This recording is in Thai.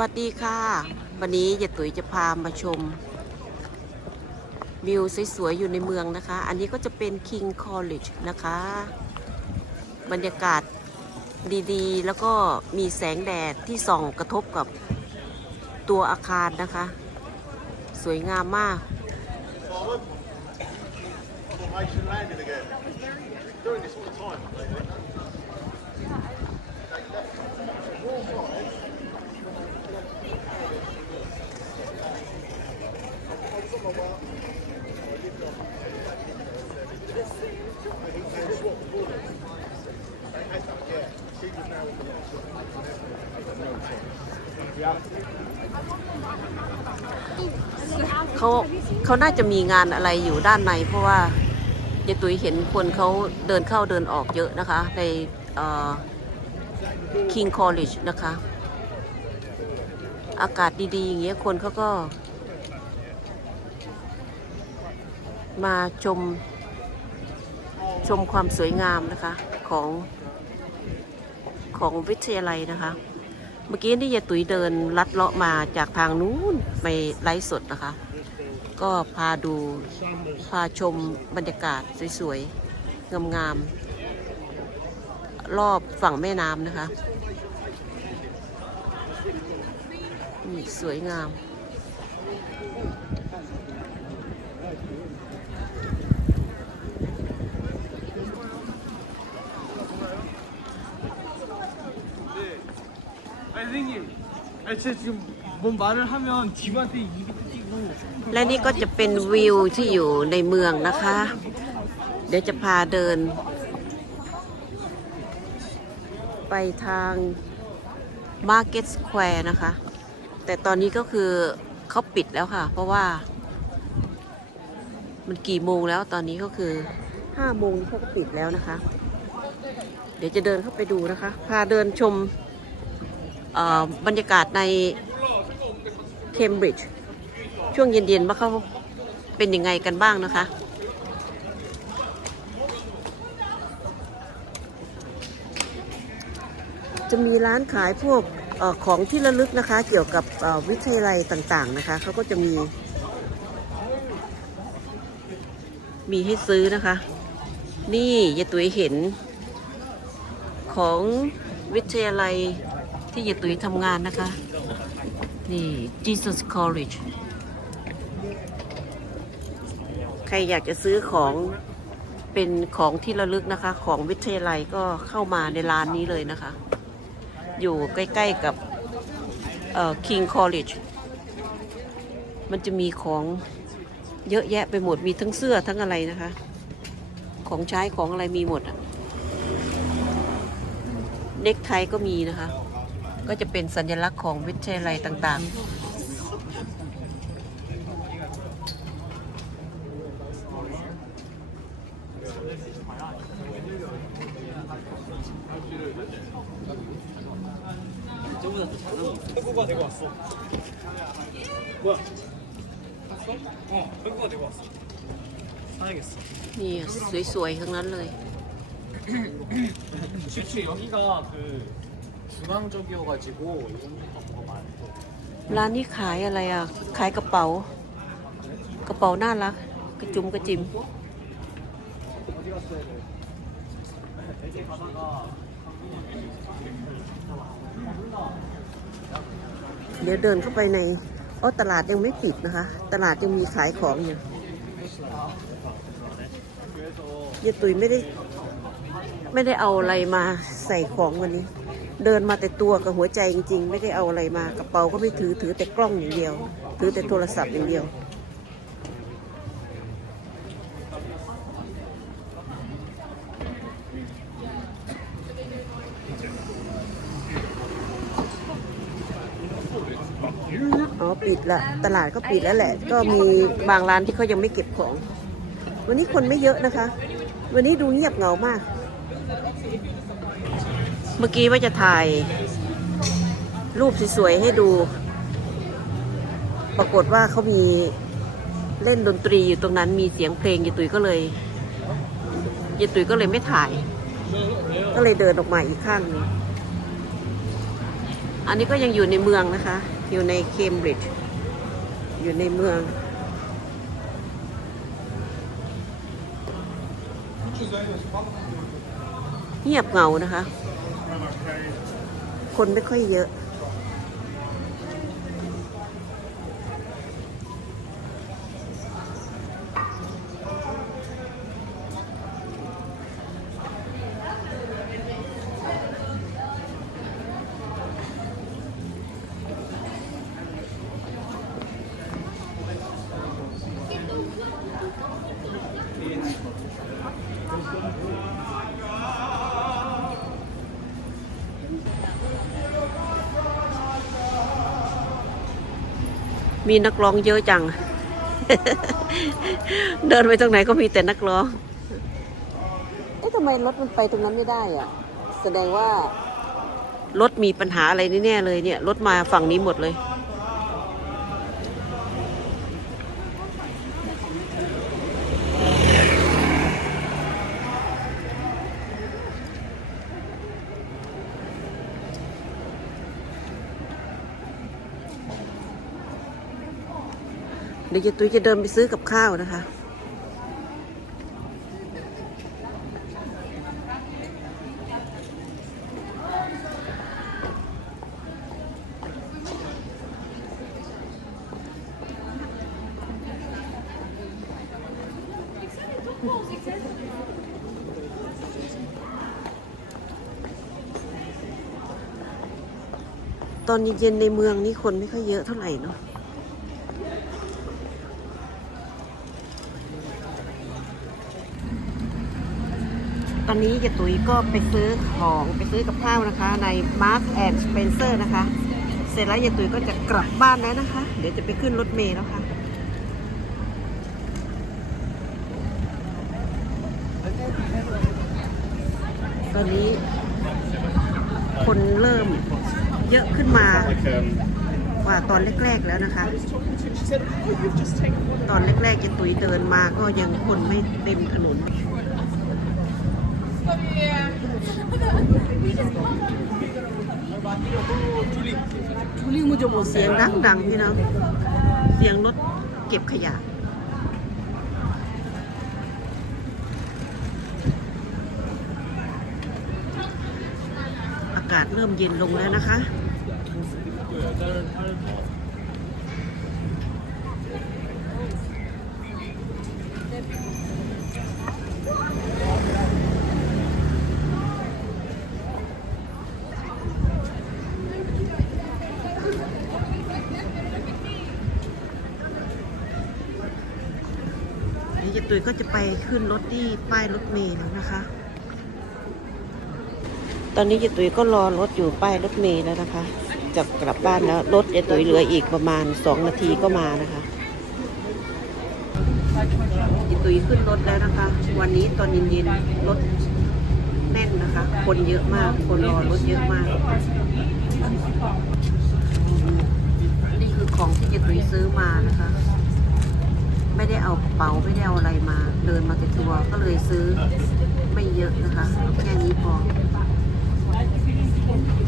วัสดีค่ะ วันนี้ยายตุ๋ยจะพามาชม วิวสวยๆ อยู่ในเมืองนะคะ อันนี้ก็จะเป็น King College นะคะ บรรยากาศดีๆ แล้วก็มีแสงแดดที่ส่องกระทบกับตัวอาคารนะคะ สวยงามมาก Formation landed again. Doing this all the time. lately. เขาเขาน่าจะมีงานอะไรอยู่ด้านใน เพราะว่ายายตุ๋ยเห็นคนเขาเดินเข้าเดินออกเยอะนะคะ ในเอ่อ King College นะคะ อากาศดี ๆ อย่างเงี้ยคนเขาก็ มาชม ชมความสวยงามนะคะของของวิทยาลัยนะคะ เมื่อกี้นี่ยายตุ๋ยเดินลัดเลาะมาจากทางนู้นไปไลฟ์สดนะคะ ก็พาดูพาชมบรรยากาศสวยๆ งามๆ รอบฝั่งแม่น้ำนะคะนี่สวยงาม 제가 지금 뭔 말을 하면 집한테 입이 뜯기고 และนี่ก็จะเป็นวิวที่อยู่ในเมืองนะคะ เดี๋ยวจะพาเดิน ไปทาง Market Square นะคะ แต่ตอนนี้ก็คือเขาปิดแล้วค่ะ เพราะว่า มันกี่โมงแล้วตอนนี้ก็คือ5โมงเขาก็ปิดแล้วนะคะ เดี๋ยวจะเดินเข้าไปดูนะคะ พาเดินชมเอ่อ บรรยากาศในเคมบริดจ์ช่วงเย็นๆว่าเขาเป็นยังไงกันบ้างนะคะ จะมีร้านขายพวกอของที่ระลึกนะคะ เกี่ยวกับวิทยาลัยต่างๆนะคะ เขาก็จะมี มีให้ซื้อนะคะ นี่ยายตุ๋ยเห็นของวิทยาลัย ที่ยายตุ๋ยทำงานนะคะ นี่ Jesus College ใครอยากจะซื้อของเป็นของที่ระลึกนะคะ ของวิทยาลัยก็เข้ามาในร้านนี้เลยนะคะ อยู่ใกล้ๆกับเอ่อ King College มันจะมีของเยอะแยะไปหมดมีทั้งเสื้อทั้งอะไรนะคะ ของใช้ของอะไรมีหมดอะเน็กไทก็มีนะคะ ก็จะเป็นสัญลักษณ์ของวิทยาลัยต่างๆ 회고가 되고 왔어 뭐야 샀어? 어 회고가 되고 왔어 사야겠어 นี่สวย ๆ ทั้งนั้นเลย 혹시 여기가 그 중앙적이어가지고 이런 데가 뭐가 많고 ร้านนี้ขายอะไรอ่ะ ขายกระเป๋า กระเป๋าน่ารัก กระจุมกระจิม 어디 갔어야 돼? 이제 가다가 เดี๋ยวเดินเข้าไปในอ๋อตลาดยังไม่ปิดนะคะ ตลาดยังมีขายของอยู่ยายตุ๋ยไม่ได้ ไม่ได้เอาอะไรมาใส่ของวันนี้ เดินมาแต่ตัวกับหัวใจจริง ๆ ไม่ได้เอาอะไรมากระเป๋าก็ไม่ถือถือแต่กล้องอย่างเดียว ถือแต่โทรศัพท์อย่างเดียว อ๋อปิดละตลาดก็ปิดแล้วแหละ ก็มีบางร้านที่เขายังไม่เก็บของ วันนี้คนไม่เยอะนะคะ วันนี้ดูเงียบเหงามาก เมื่อกี้ว่าจะถ่าย รูปสวยๆให้ดู ปรากฏว่าเขามีเล่นดนตรีอยู่ตรงนั้นมีเสียงเพลงยายตุ๋ยก็เลยยายตุ๋ยก็เลยไม่ถ่าย ก็เลยเดินออกมาอีกข้างนึงอันนี้ก็ยังอยู่ในเมืองนะคะ อยู่ในเคมบริดจ์อยู่ในเมืองเงียบเงานะคะ คนไม่ค่อยเยอะ มีนักร้องเยอะจัง เดินไปตรงไหนก็มีแต่นักร้องเอ๊ะทำไมรถมันไปตรงนั้นไม่ได้อะแสดงว่ารถมีปัญหาอะไรแน่เลยเนี่ยรถมาฝั่งนี้หมดเลย เดี๋ยวจะตุ้ยจะเดินไปซื้อกับข้าวนะคะ ตอนเย็นๆในเมืองนี่คนไม่ค่อยเยอะเท่าไหร่เนาะ อนนี้ยายตุ๋ยก็ไปซื้อของไปซื้อกับข้าวนะคะ ใน Mark and Spencer นะคะ เสร็จแล้วยายตุ๋ยก็จะกลับบ้านแล้วนะคะ เดี๋ยวจะไปขึ้นรถเมล์แล้วค่ะตอนนี้คนเริ่มเยอะขึ้นมากว่าตอนแรกๆแล้วนะคะ ตอนแรกๆจะตุยเดินมาก็ยังคนไม่เต็มถนน ทุลีมุจมเสียงดังๆพี่น้องเสียงรถเก็บขยะอากาศเริ่มเย็นลงแล้วนะคะ เดี๋ยวยาย ตุยก็จะไปขึ้นรถที่ป้ายรถเมล์แล้วนะคะ ตอนนี้ยายตุยก็รอรถอยู่ป้ายรถเมล์แล้วนะคะ จะกลับบ้านแล้วรถยายตุยเหลืออีกประมาณสองนาทีก็มานะคะยายตุยขึ้นรถแล้วนะคะ วันนี้ตอนเย็นๆรถแน่นนะคะ คนเยอะมาก คนรอรถเยอะมาก นี่คือของที่ยายตุยซื้อมานะคะ ไม่ได้เอากระเป๋าไม่ได้เอาอะไรมา เดินมาแต่ตัวก็เลยซื้อไม่เยอะนะคะ แค่นี้พอ